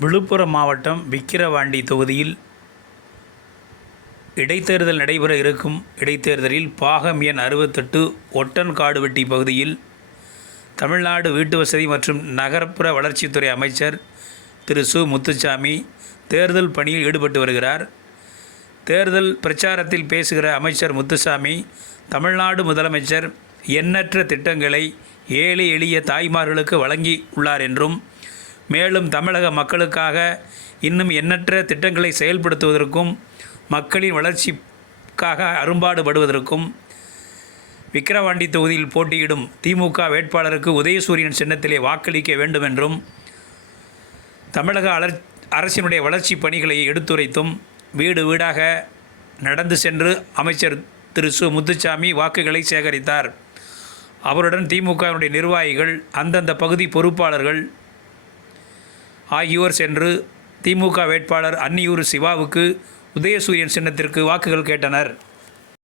விழுப்புரம் மாவட்டம் விக்கிரவாண்டி தொகுதியில் இடைத்தேர்தல் நடைபெற இருக்கும் இடைத்தேர்தலில் பாகம் எண் அறுபத்தெட்டு ஒட்டன்காடுவெட்டி பகுதியில் தமிழ்நாடு வீட்டுவசதி மற்றும் நகர்ப்புற வளர்ச்சித்துறை அமைச்சர் திரு சு. முத்துசாமி தேர்தல் பணியில் ஈடுபட்டு வருகிறார். தேர்தல் பிரச்சாரத்தில் பேசுகிற அமைச்சர் முத்துசாமி தமிழ்நாடு முதலமைச்சர் எண்ணற்ற திட்டங்களை ஏழை எளிய தாய்மார்களுக்கு வழங்கி உள்ளார் என்றும் மேலும் தமிழக மக்களுக்காக இன்னும் எண்ணற்ற திட்டங்களை செயல்படுத்துவதற்கும் மக்களின் வளர்ச்சிக்காக அரும்பாடுபடுவதற்கும் விக்கிரவாண்டி தொகுதியில் போட்டியிடும் திமுக வேட்பாளருக்கு உதயசூரியன் சின்னத்திலே வாக்களிக்க வேண்டும் என்றும் தமிழக அலர் அரசினுடைய வளர்ச்சி பணிகளை எடுத்துரைத்தும் வீடு வீடாக நடந்து சென்று அமைச்சர் திரு. சு. முத்துசாமி வாக்குகளை சேகரித்தார். அவருடன் திமுகவினுடைய நிர்வாகிகள் அந்தந்த பகுதி பொறுப்பாளர்கள் ஆகியோர் சென்று திமுக வேட்பாளர் அன்னியூர் சிவாவுக்கு உதயசூரியன் சின்னத்திற்கு வாக்குகள் கேட்டனர்.